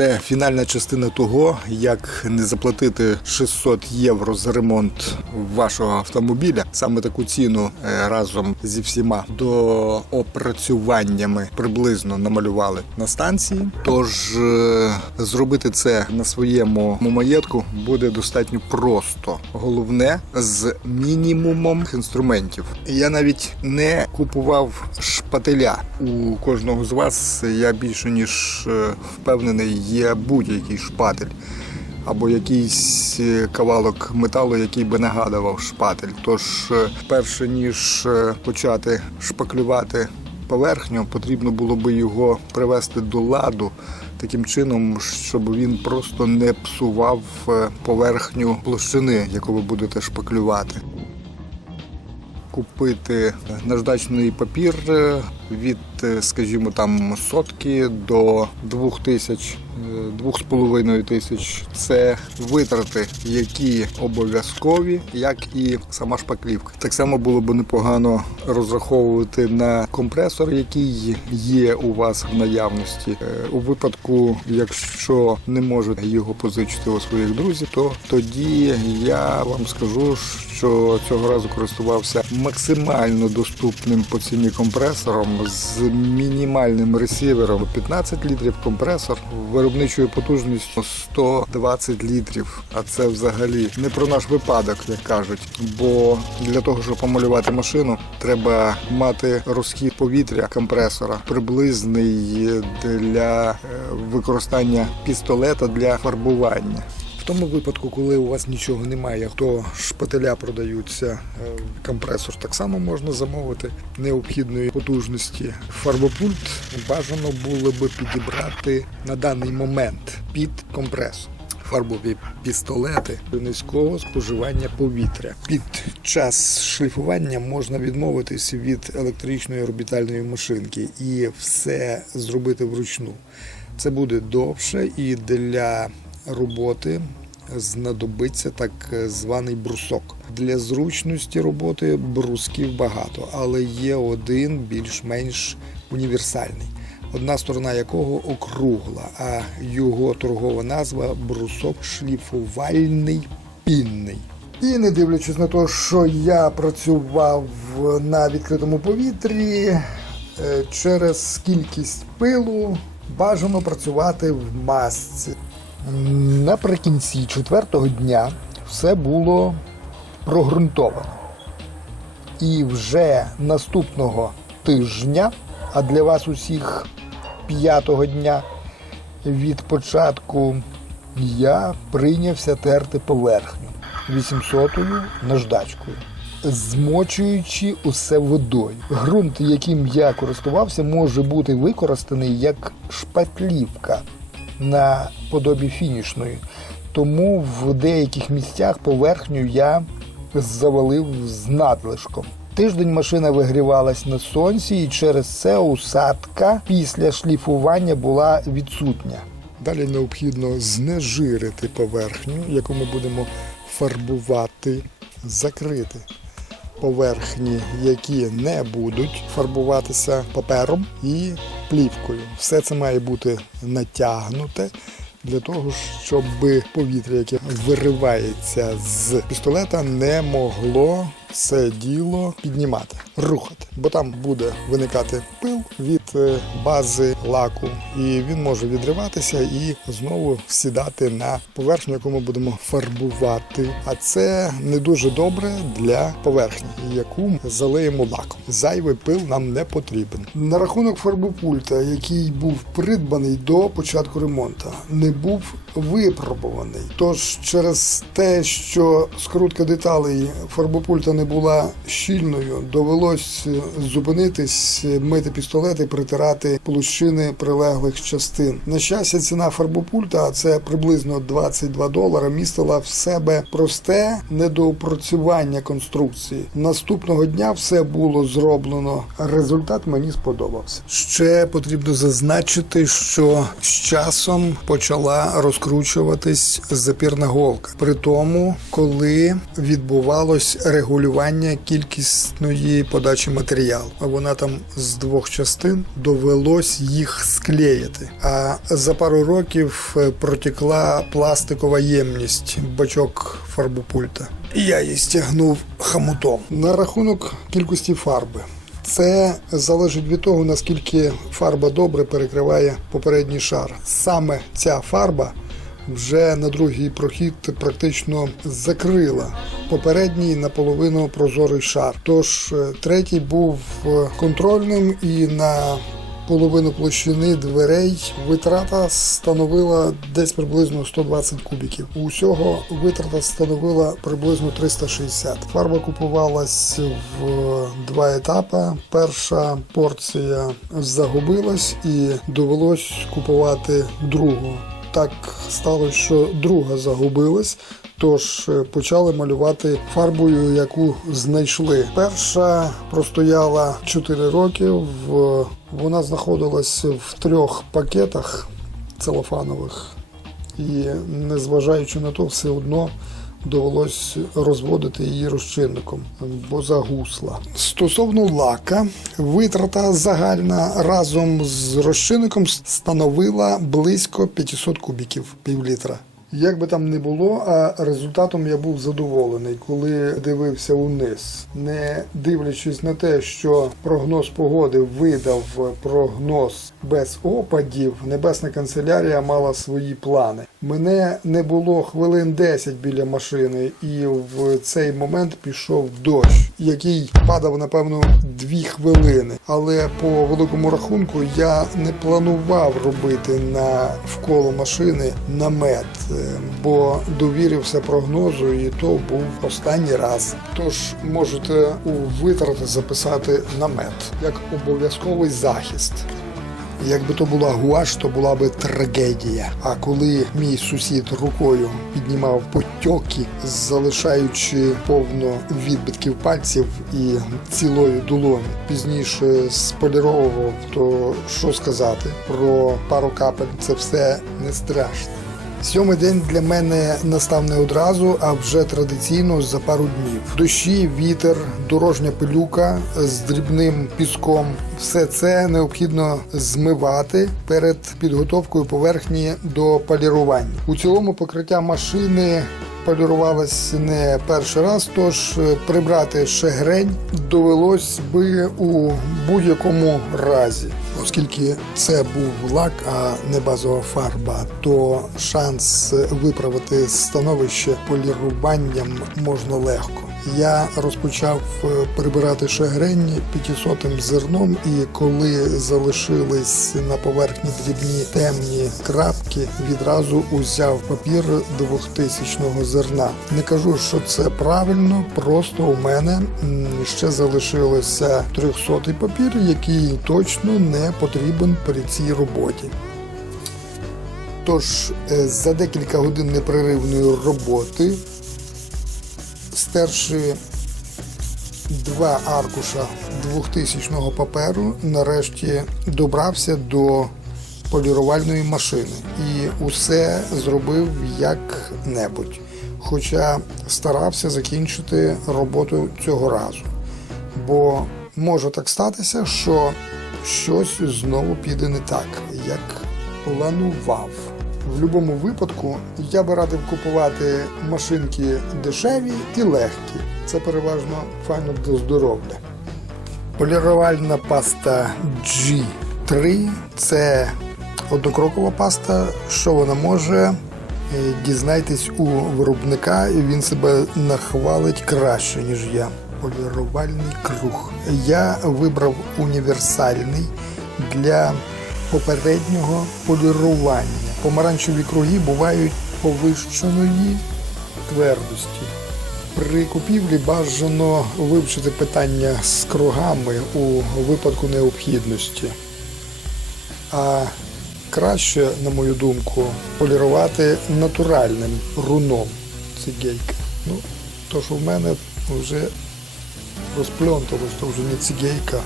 Це фінальна частина того, як не заплатити 600 євро за ремонт вашого автомобіля. Саме таку ціну е, разом зі всіма до опрацюваннями приблизно намалювали на станції. Тож е, зробити це на своєму маєтку буде достатньо просто. Головне з мінімумом інструментів. Я навіть не купував шпателя у кожного з вас. Я більше ніж е, впевнений, є будь-який шпатель. Або якийсь е, кавалок металу, який би нагадував шпатель. Тож, е, перше ніж е, почати шпаклювати поверхню, потрібно було би його привести до ладу таким чином, щоб він просто не псував поверхню площини, яку ви будете шпаклювати. Купити наждачний папір е, скажімо, там сотки до двох тисяч, е, двох з половиною тисяч. Це витрати, які обов'язкові, як і сама шпаклівка. Так само було б непогано розраховувати на компресор, який є у вас в наявності. Е, У випадку, якщо не можете його позичити у своїх друзів, то тоді я вам скажу, що цього разу користувався максимально доступним по ціні компресором з мінімальним ресівером 15 літрів компресор виробничою потужністю 120 літрів. А це взагалі не про наш випадок, як кажуть. Бо для того, щоб помалювати машину, треба мати розхід повітря компресора приблизний для е, використання пістолета для фарбування. Тому випадку, коли у вас нічого немає, то шпателя продаються, е, компресор так само можна замовити необхідної потужності. Фарбопульт бажано було би підібрати на даний момент під компресор. Фарбові пістолети низького споживання повітря. Під час шліфування можна відмовитись від електричної орбітальної машинки і все зробити вручну. Це буде довше і для роботи знадобиться так званий брусок. Для зручності роботи брусків багато, але є один більш-менш універсальний. Одна сторона якого округла, а його торгова назва брусок шліфувальний пінний. І не дивлячись на те, що я працював на відкритому повітрі, е, через кількість пилу бажано працювати в масці. Наприкінці четвертого дня все було прогрунтовано. І вже наступного тижня, а для вас усіх п'ятого дня від початку я прийнявся терти поверхню 800-ю наждачкою, змочуючи усе водою. Ґрунт, яким я користувався, може бути використаний як шпатлівка на подобі фінішної. Тому в деяких місцях поверхню я завалив з надлишком. Тиждень машина вигрівалась на сонці, і через це усадка після шліфування була відсутня. Далі необхідно знежирити поверхню, яку ми будемо фарбувати, закрити поверхні, які не будуть фарбуватися папером і плівкою. Все це має бути натягнуте для того, щоб повітря, яке виривається з пістолета, не могло це діло піднімати, рухати, бо там буде виникати пил від е, бази лаку, і він може відриватися і знову сідати на поверхню, яку ми будемо фарбувати. А це не дуже добре для поверхні, яку залиємо лаком. Зайвий пил нам не потрібен. На рахунок фарбопульта, який був придбаний до початку ремонту, не був випробуваний. Тож через те, що скрутка деталей фарбопульта не була щільною, довелось зупинитись, мити пістолети, притирати площини прилеглих частин. На щастя, ціна фарбопульта, а це приблизно 22 долара, містила в себе просте недоопрацювання конструкції. Наступного дня все було зроблено. Результат мені сподобався. Ще потрібно зазначити, що з часом почала розкручуватись запірна голка. При тому, коли відбувалось регулювання кількісної подачі матеріалу. Матеріал. Вона там з двох частин довелось їх склеїти. А за пару років е, протекла пластикова ємність, бачок фарбопульта. І я її стягнув хамутом. На рахунок кількості фарби. Це залежить від того, наскільки фарба добре перекриває попередній шар. Саме ця фарба вже на другий прохід практично закрила попередній наполовину прозорий шар. Тож е, третій був е, контрольним і на половину площини дверей витрата становила десь приблизно 120 кубіків. Усього витрата становила приблизно 360. Фарба купувалась в два етапи. Перша порція загубилась і довелось купувати другу. Так сталося, що друга загубилась. Тож е, почали малювати фарбою, яку знайшли. Перша простояла 4 роки. Вона знаходилась в трьох пакетах целофанових, і незважаючи на то, все одно довелось розводити її розчинником, бо загусла. Стосовно лака, витрата загальна разом з розчинником становила близько 500 кубіків півлітра. Як би там не було, а результатом я був задоволений, коли дивився униз, не дивлячись на те, що прогноз погоди видав прогноз без опадів, небесна канцелярія мала свої плани. Мене не було хвилин 10 біля машини, і в цей момент пішов дощ, який падав напевно дві хвилини. Але по великому рахунку я не планував робити навколо машини намет, е, бо довірився прогнозу, і то був останній раз. Тож можете у витрати записати намет як обов'язковий захист. Якби то була гуаш, то була би трагедія. А коли мій сусід рукою піднімав потьоки, залишаючи повно відбитків пальців і цілої долоні, пізніше споліровував, то що сказати про пару капель це все не страшно. Сьомий день для мене настав не одразу, а вже традиційно за пару днів. Дощі, вітер, дорожня пилюка з дрібним піском. Все це необхідно змивати перед підготовкою поверхні до полірування. У цілому покриття машини полірувалось не перший раз, тож е, прибрати шегрень довелось би у будь-якому разі. Оскільки це був лак, а не базова фарба, то шанс виправити становище поліруванням можна легко. Я розпочав е, прибирати шагрень 500 зерном, і коли залишились на поверхні дрібні темні крапки, відразу узяв папір 2000 зерна. Не кажу, що це правильно, просто у мене ще залишилося 300 папір, який точно не потрібен при цій роботі. Тож е, за декілька годин непреривної роботи, стерши два аркуша 2000 паперу, нарешті добрався до полірувальної машини і усе зробив як-небудь. Хоча старався закінчити роботу цього разу. Бо може так статися, що щось знову піде не так, як планував. В будь-якому випадку я би радив купувати машинки дешеві і легкі. Це переважно файно для здоров'я. Полірувальна паста G3 це однокрокова паста. Що вона може? Е, Дізнайтесь у виробника, і він себе нахвалить краще, ніж я. Полірувальний круг. Я вибрав універсальний для попереднього полірування. Помаранчеві круги бувають повищеної твердості. При купівлі бажано вивчити питання з кругами у випадку необхідності. А краще, на мою думку, полірувати натуральним руном цигейки. Ну, то, що в мене вже розпльонталось, то вже не цигейка,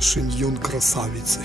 а шиньйон красавиці.